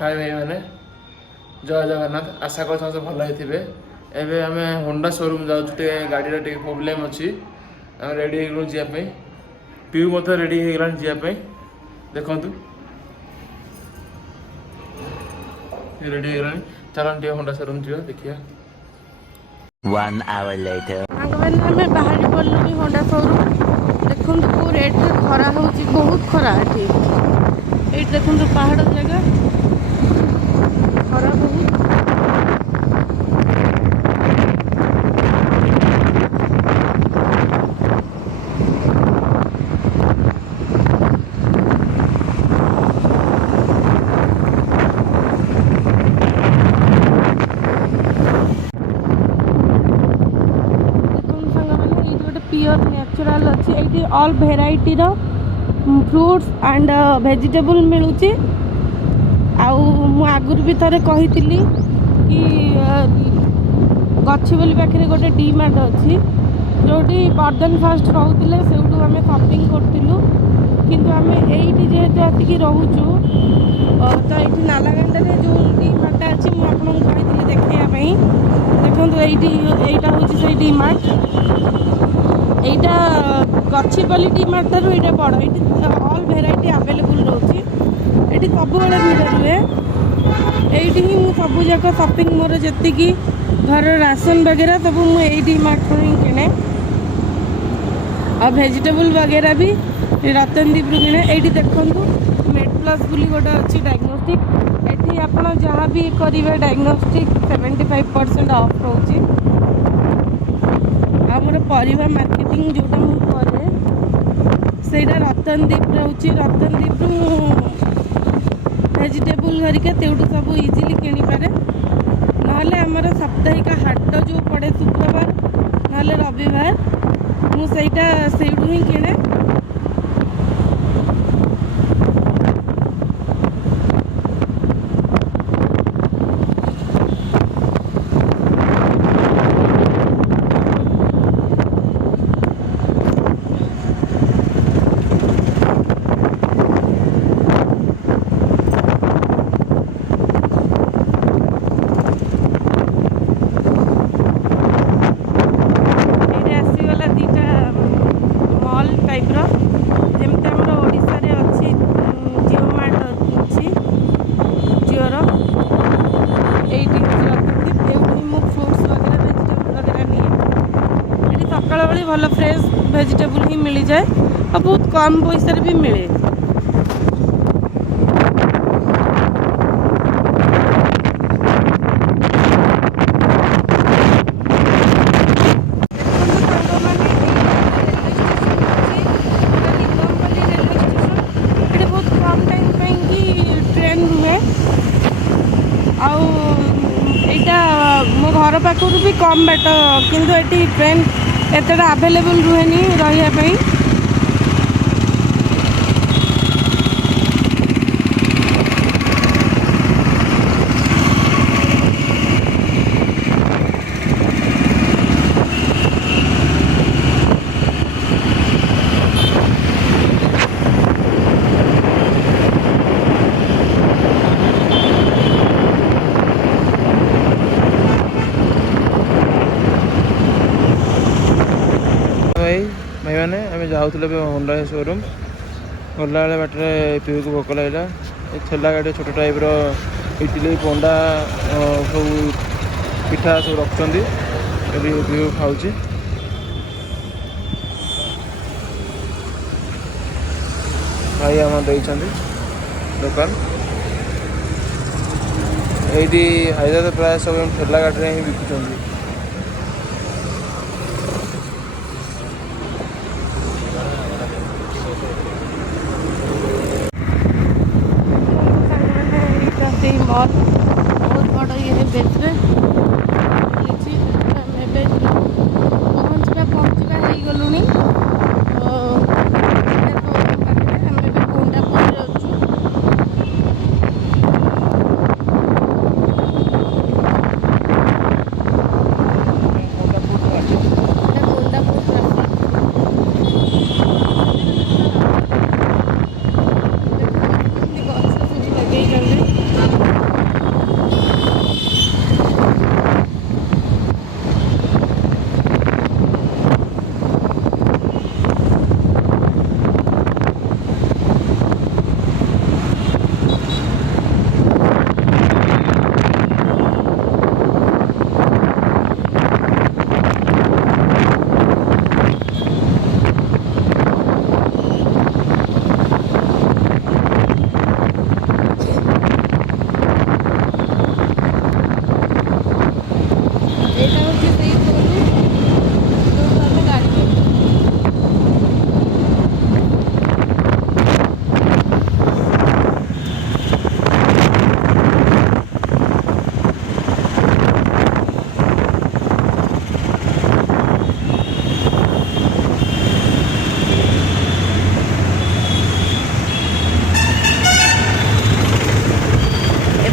हाय भाई मैंने जय जगन्नाथ आशा कर समस्त भल होते एवं आम होंडा शोरूम जाऊँ गाड़ी टे प्रोब्लेम अच्छी आम रेडी हो जावाई पीयू मत रेडी हो गला जावाई देखु रेडी हो गला चलन टे होंडा शोरूम जा देखिए 1 hour later मैंने बाहरी पड़लु होंडा शोरूम देखो को रेट खरा हो बहुत खरा ये देखो पहाड़ जगह खरा बहुत प्योर नेचुरल अच्छी ये ऑल भेराइटी रो फ्रूट्स एंड वेजिटेबल मिलूची आगुरी भी थे कही कि गछबली पाखे गोटे डी मार्ट अच्छी जोटी बर्दन फास्ट रोते से आम शॉपिंग करूँ किंतु आम ये जेहेतु आसिक रोचु तो ये नालागंडे जो डी मार्ट अच्छी मुझे कही देखापी देखो यहाँ हूँ डी मार्ट এইটা গছিবলি ডিমার্ট ঠাରୁ এইটা বড় ଏଠି ଅଲ୍ ଭେରାଇଟି ଆଭେଲେବୁଲ୍ ରହୁଛି ଏଠି ସବୁବେଳେ ଭିଡ଼ ରୁହେ ଏଇଠି ହିଁ ମୁଁ ସବୁ ଯାକ ସପିଂ ମୋର ଯେତିକି ଘରର ରାସନ ବଗେରା ସବୁ ମୁଁ ଏଇ ଡିମାର୍ଟରୁ ହିଁ କିଣେ ଆଉ ଭେଜିଟେବୁଲ୍ ବଗେରା ବି ରତନଦୀପରୁ କିଣେ ଏଇଠି ଦେଖନ୍ତୁ ମେଡ୍ ପ୍ଲସ୍ ବୋଲି ଗୋଟେ ଅଛି ଡାଇଗ୍ନୋଷ୍ଟିକ୍ ଏଠି ଆପଣ ଯାହା ବି କରିବେ ଡାଇଗ୍ନୋଷ୍ଟିକ୍ 75% ଅଫ୍ ରହୁଛି आमर परिवा मार्केटिंग जोटा मुझे सेटा रतनदीप रोचे रतनदीप वेजिटेबल हरिका तेटू सब इजिली किणी पारे ना आमर साप्ताहिक हाट जो पड़े शुक्रवार ना रविवार मुझे ही किणे भल फ्रेश वेजिटेबल ही मिल जाए और बहुत कम पैसा भी मिले मो घर पाखर भी कम बाट किंतु ये ट्रेन एतटा आवेलेबल रुहे रही भाई मैंने आम जाऊँ होंडा शोरूम गला बेले बाटर पीयू को भोक लगे ठेला गाड़ी छोट टाइप इडली पंडा सब पिठा सब रखुच्च पीयू खाऊ भाई आम देखते दुकान ये हैदराबाद प्राय सब ठेला गाड़ी ही बिकुंट मॉल बहुत बड़ा ये बेचरे पहुँचवा हो गलु गछ लगे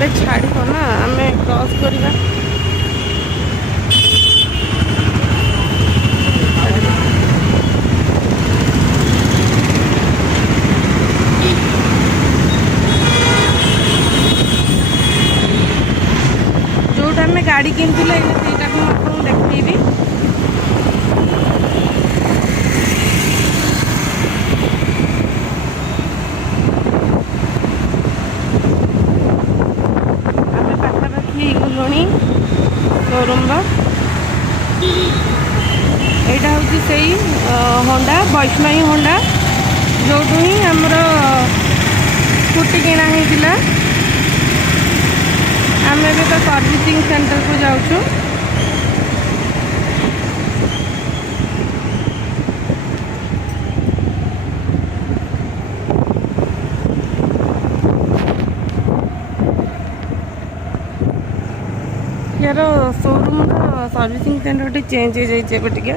ଏବେ ଛାଡ଼ିବ ନା, ଆମେ କ୍ରସ୍ କରିବା। ଯେଉଁଟା ଆମେ ଗାଡ଼ି କିଣିଥିଲେ ସେଇଟାକୁ ମୁଁ ଆପଣଙ୍କୁ ଦେଖେଇବି। ଆମେ ପାଖାପାଖି ଗଲୁଣି ଶୋରୁମ୍ର। ଏଇଟା ହେଉଛି ସେଇ ହୋଣ୍ଡା, ବୈଷ୍ଣବୀ ହୋଣ୍ଡା, ଯେଉଁଠୁ ହିଁ ଆମର ସ୍କୁଟି କିଣା ହେଇଥିଲା। ଆମେ ଏବେ ତ ସର୍ଭିସିଂ ସେଣ୍ଟରକୁ ଯାଉଛୁ। यार शोरूम सर्विसिंग सेंटर चेंज हो जाए ଏବେ ଟିକେ।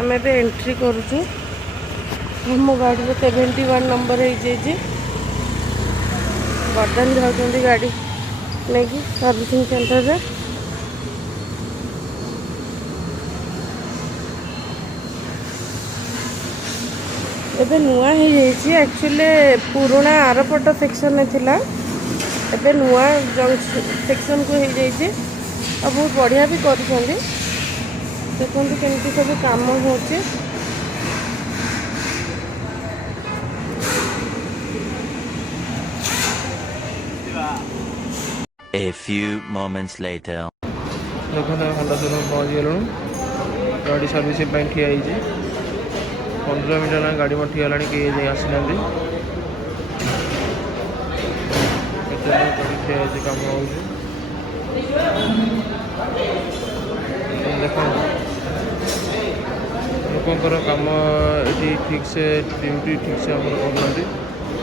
आम एंट्री करुचु। मो गाड़ी 71 नंबर हो जाए। बर्धन जाऊँ गाड़ी नहीं सर्विसिंग सेंटर रे। एबे नुआ हो जाइए। एक्चुअली पुराना आरपट सेक्शन में थिला, एबे नुआ सेक्शन को हो जाइए। और बहुत बढ़िया भी कर देखो केमती सब काम हो। A few moments later. देखो होंडा शोरूम पहुँच गलु। गाड़ी सर्विसिंग ठिया 15 मिनट है गाड़ी में ठिया किए आसीना कम हो। देख लोकर कम ये ठीक से ड्यूटी ठीक से कर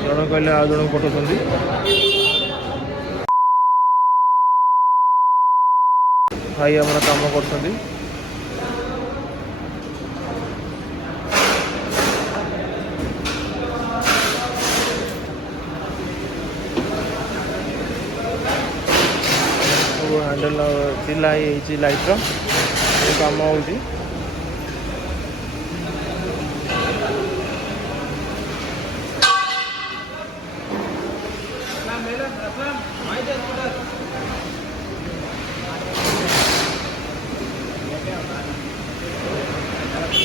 जन कहले आ जन पठाते भाई आम कम कर हैंडल ढिला लाइट कम हो।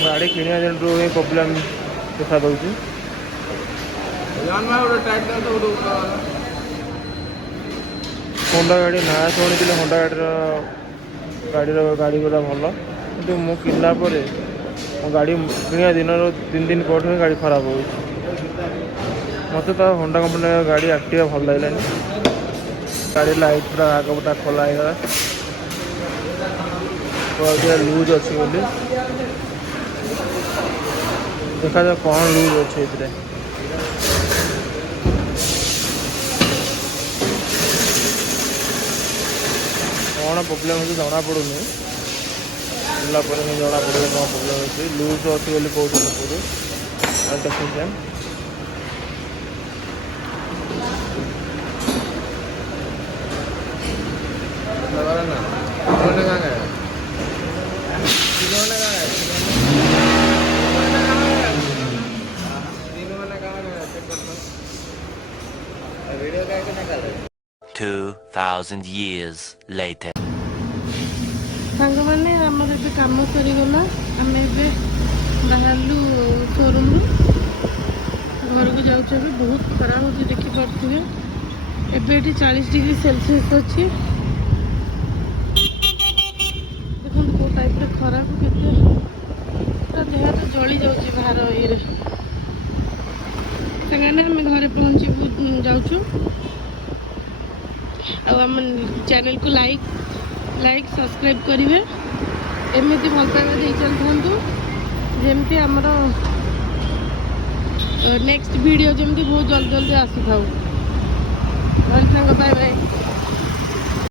गाड़ी किणा दिन प्रोब्लेम देखा दूसरी। होंडा गाड़ी ना शुणी होंडा गाड़ी गुड़ा भल कि मु किनला गाड़ी किणा दिन 3 दिन पर गाड़ी खराब हो। मत तो होंडा कंपनी गाड़ी एक्टिवा भल लगे। गाड़ी लाइट पूरा आगपटा खोला है लूज अच्छी बोली देखा जाए कौन लूज अच्छे कौन प्रोब्लेम हो जना पड़ूनी जना पड़े कौन प्रोब्लेम अच्छी लूज अच्छी बोली कहते टेक्नीशियन। Two 2,000 years later. सांग मैंने आमर ए कम सरीगला आम ए बाहरलु शोरूम घर को जाऊँ। बहुत खरा हो देखिपे एबे 40 डिग्री सेल्सियस अच्छी। देखो कौ टाइप खरा को पूरा देह तो जली जाऊँगी बाहर ये सागे आम घरे पहुँची जाऊँ। आम चैनल को लाइक सब्सक्राइब करेंगे। एमती भल पाइबा दे चलता जमती आमर नेक्स्ट वीडियो जमती बहुत जल्दी आसी था। Bye bye.